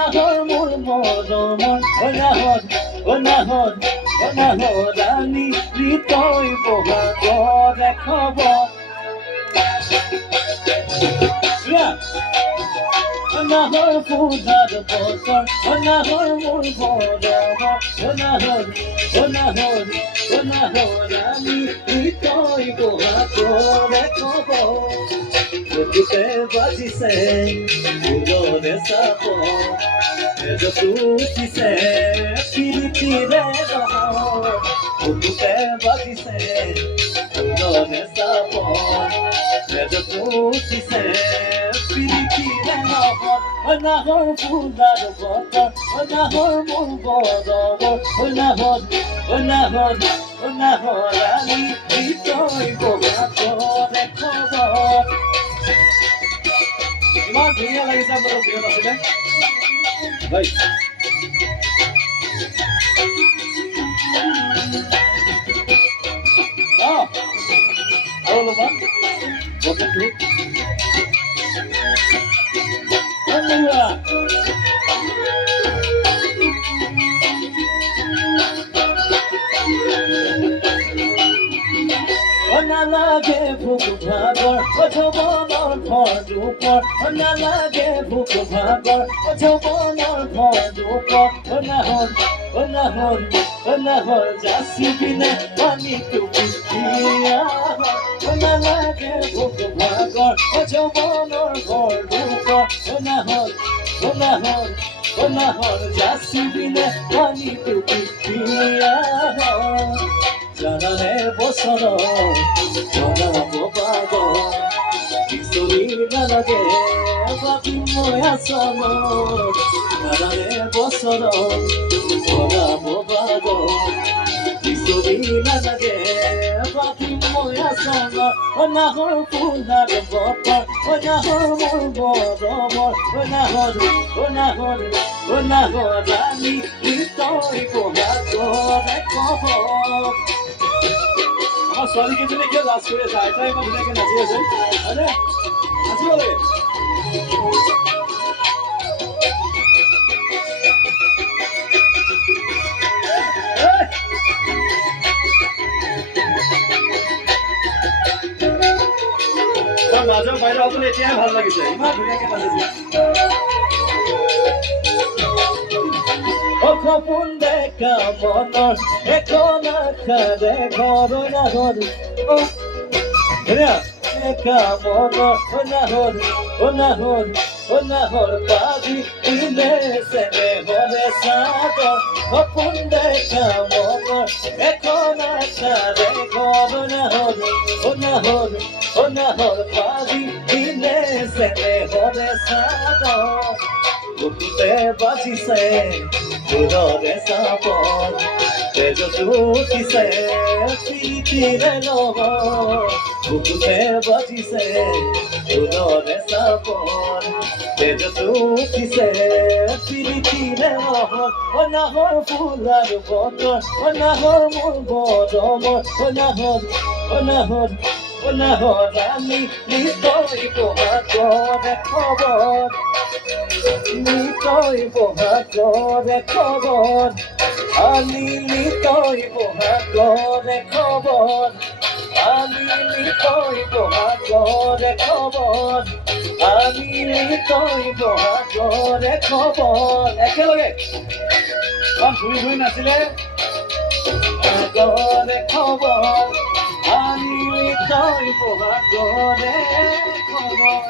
নাহৰ মোৰ মৰমৰ নাহৰ ৰাণী তই বহাগৰ খবৰ নাহৰ পূজাৰ বতৰ নাহৰ মোৰ মৰমৰ নাহৰ ৰাণী তই বহাগৰ খবৰ বুকুতে বাজিছে ফুলৰে চাপ তেজতো উঠিছে পিৰিতিৰে ৰহৰ বুকুতে বাজিছে ফুলৰে চাপ তেজতো উঠিছে পিৰিতিৰে ৰহৰ নাহৰ পূজাৰ বতৰ নাহৰ মোৰ বৰমৰ নাহৰ ৰাণী তই বহাগৰ খবৰ ইমান ধুনীয়া লাগিছে আপোনালোক বিহত আছিলে আৰু ল'বা বটলটো নালাগে ভোক ভাগৰ যৌৱনৰ ভৰ দুপৰ নালাগে ভোক ভাগৰ যৌৱনৰ ভৰ দুপৰ নাহৰ যাচি পিনে পানীটো নালাগে ভোক ভাগৰ যৌৱনৰ ভৰ দুপৰ নাহৰ যাচি পিনে পানীটো জানানে বছৰ জনাব পাব বিচৰি নালাগে বাকী মই আচল জানানে বছৰ জনাব পাব বিচৰি নালাগে বাকী মই আচল নাহৰ পূজাৰ বতৰ নাহৰ মোৰ মৰমৰ নাহৰ ৰাণী তই বহাগৰ খবৰ আমাৰ ছোৱালী কেইজনী কিয় লাজ কৰি আছে আইতা ইমান ধুনীয়াকে নাচি আছে হয়নে নাচিব লাগে মাজৰ বাইদেউ আপুনি এতিয়াহে ভাল লাগিছে ইমান ধুনীয়াকে নাচিছে সপোন দেখা মনৰ এখন আশাৰে ঘৰ নাহৰ দেখা মনৰ নাহৰ পাবি দিলে চেনেহৰে চাদৰ সপোন দেখা মনৰ এখন আশাৰে ঘৰ নাহৰ পাবি দিলে চেনেহৰে চাদৰ বুকুতে বাজিছে ফুলৰে চাপ তেজতো উঠিছে পিৰিতিৰে নহৰ বুকুতে বাজিছে ফুলৰে চাপ তেজতো উঠিছে পিৰিতিৰে নহৰ নাহৰ ফুলাৰ বতৰ নাহৰ মোৰ বৰমৰ নাহৰ ৰাণী তই বহাগৰ খবৰ তই বহাগৰ খবৰ আনিলি তই বহাগৰ খবৰ আনিলি তই বহাগৰ খবৰ আনিলি তই বহাগৰ খবৰ একেলগে ঘূৰি ঘূৰি নাছিলে বহাগৰ খবৰ আনিলি তই বহাগৰ খবৰ